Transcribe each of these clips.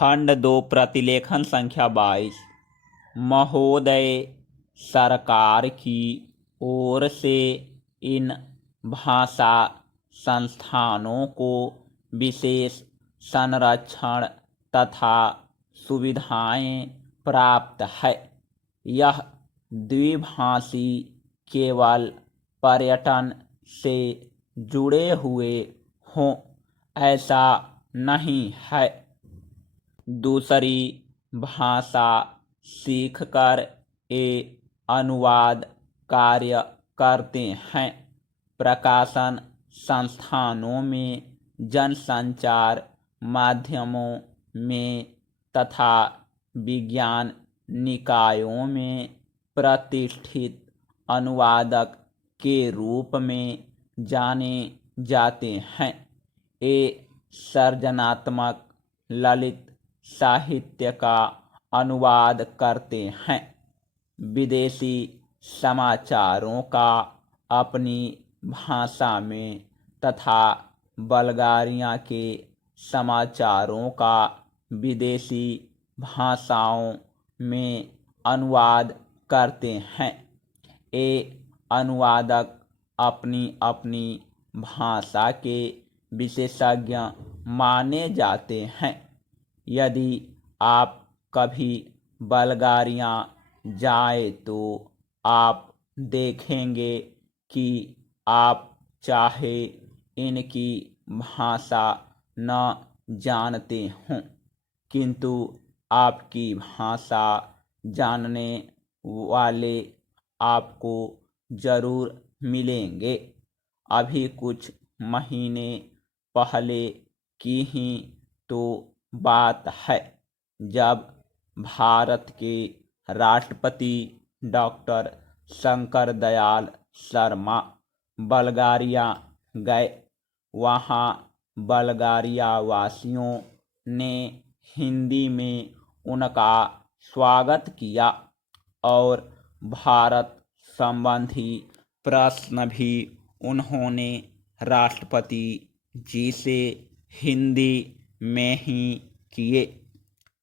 खंड 2 प्रतिलेखन संख्या 22। महोदय, सरकार की ओर से इन भाषा संस्थानों को विशेष संरक्षण तथा सुविधाएं प्राप्त है। यह द्विभाषी केवल पर्यटन से जुड़े हुए हों ऐसा नहीं है। दूसरी भाषा सीखकर ये अनुवाद कार्य करते हैं। प्रकाशन संस्थानों में, जनसंचार माध्यमों में तथा विज्ञान निकायों में प्रतिष्ठित अनुवादक के रूप में जाने जाते हैं। ये सृजनात्मक ललित साहित्य का अनुवाद करते हैं। विदेशी समाचारों का अपनी भाषा में तथा बल्गारिया के समाचारों का विदेशी भाषाओं में अनुवाद करते हैं। ये अनुवादक अपनी अपनी भाषा के विशेषज्ञ माने जाते हैं। यदि आप कभी बल्गारिया जाए तो आप देखेंगे कि आप चाहे इनकी भाषा न जानते हों, किंतु आपकी भाषा जानने वाले आपको जरूर मिलेंगे। अभी कुछ महीने पहले की ही तो बात है जब भारत के राष्ट्रपति डॉक्टर शंकर दयाल शर्मा बल्गारिया गए। वहाँ बल्गारिया वासियों ने हिंदी में उनका स्वागत किया और भारत संबंधी प्रश्न भी उन्होंने राष्ट्रपति जी से हिंदी में ही किए।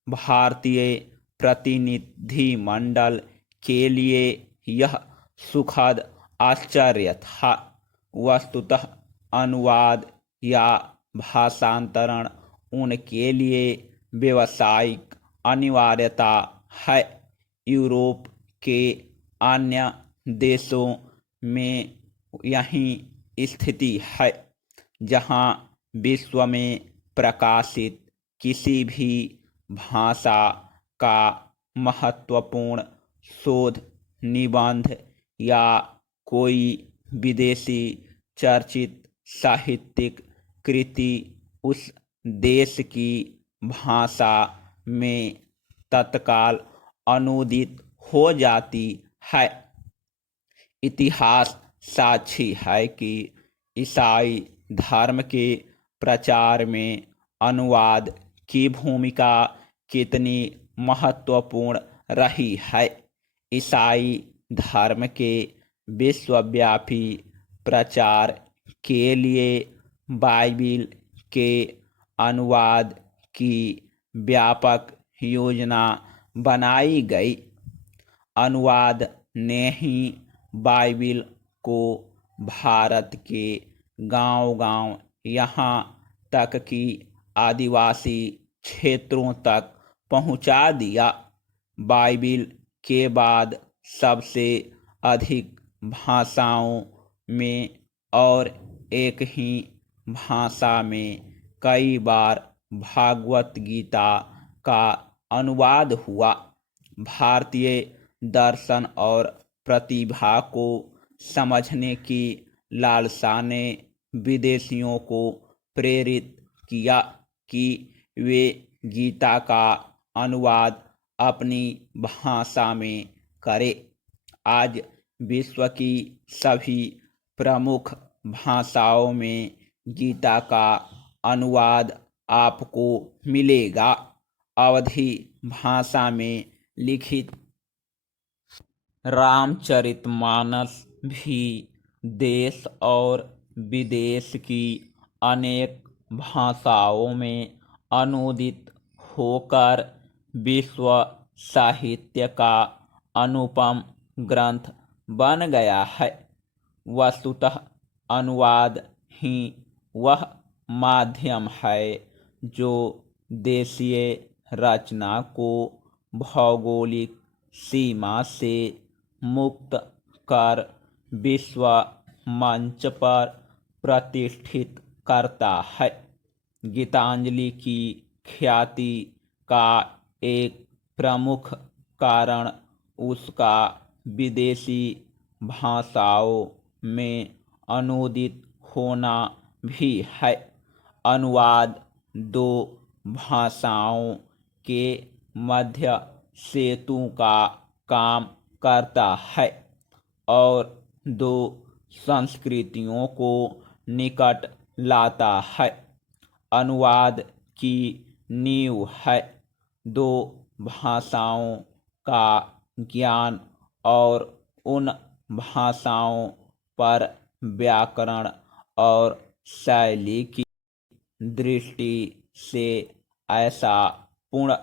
भारतीय प्रतिनिधिमंडल के लिए यह सुखद आश्चर्य था। वस्तुतः अनुवाद या भाषांतरण उनके लिए व्यावसायिक अनिवार्यता है। यूरोप के अन्य देशों में यही स्थिति है, जहाँ विश्व में प्रकाशित किसी भी भाषा का महत्वपूर्ण शोध निबंध या कोई विदेशी चर्चित साहित्यिक कृति उस देश की भाषा में तत्काल अनुदित हो जाती है। इतिहास साक्षी है कि ईसाई धर्म के प्रचार में अनुवाद की भूमिका कितनी महत्वपूर्ण रही है। ईसाई धर्म के विश्वव्यापी प्रचार के लिए बाइबिल के अनुवाद की व्यापक योजना बनाई गई। अनुवाद ने ही बाइबिल को भारत के गांव-गांव, यहाँ तक कि आदिवासी क्षेत्रों तक पहुंचा दिया। बाइबिल के बाद सबसे अधिक भाषाओं में और एक ही भाषा में कई बार भागवत गीता का अनुवाद हुआ। भारतीय दर्शन और प्रतिभा को समझने की लालसा ने विदेशियों को प्रेरित किया कि वे गीता का अनुवाद अपनी भाषा में करें। आज विश्व की सभी प्रमुख भाषाओं में गीता का अनुवाद आपको मिलेगा। अवधी भाषा में लिखित रामचरितमानस भी देश और विदेश की अनेक भाषाओं में अनुदित होकर विश्व साहित्य का अनुपम ग्रंथ बन गया है। वस्तुतः अनुवाद ही वह माध्यम है जो देशीय रचना को भौगोलिक सीमा से मुक्त कर विश्व मंच पर प्रतिष्ठित करता है। गीतांजलि की ख्याति का एक प्रमुख कारण उसका विदेशी भाषाओं में अनुदित होना भी है। अनुवाद दो भाषाओं के मध्य सेतु का काम करता है और दो संस्कृतियों को निकट लाता है। अनुवाद की नींव है दो भाषाओं का ज्ञान और उन भाषाओं पर व्याकरण और शैली की दृष्टि से ऐसा पूर्ण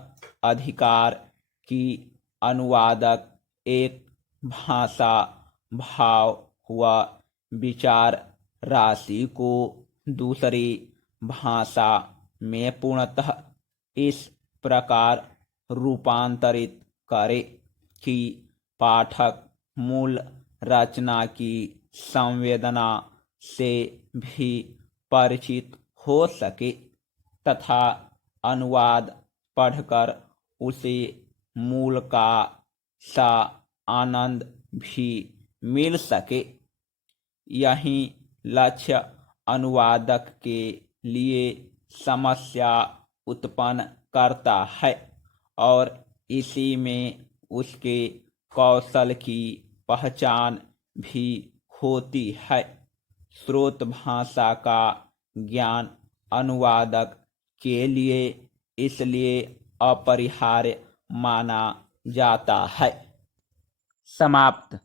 अधिकार कि अनुवादक एक भाषा भाव व विचार राशि को दूसरी भाषा में पूर्णतः इस प्रकार रूपांतरित करे कि पाठक मूल रचना की संवेदना से भी परिचित हो सके तथा अनुवाद पढ़कर उसे मूल का सा आनंद भी मिल सके। यही लक्ष्य अनुवादक के लिए समस्या उत्पन्न करता है और इसी में उसके कौशल की पहचान भी होती है। स्रोत भाषा का ज्ञान अनुवादक के लिए इसलिए अपरिहार्य माना जाता है। समाप्त।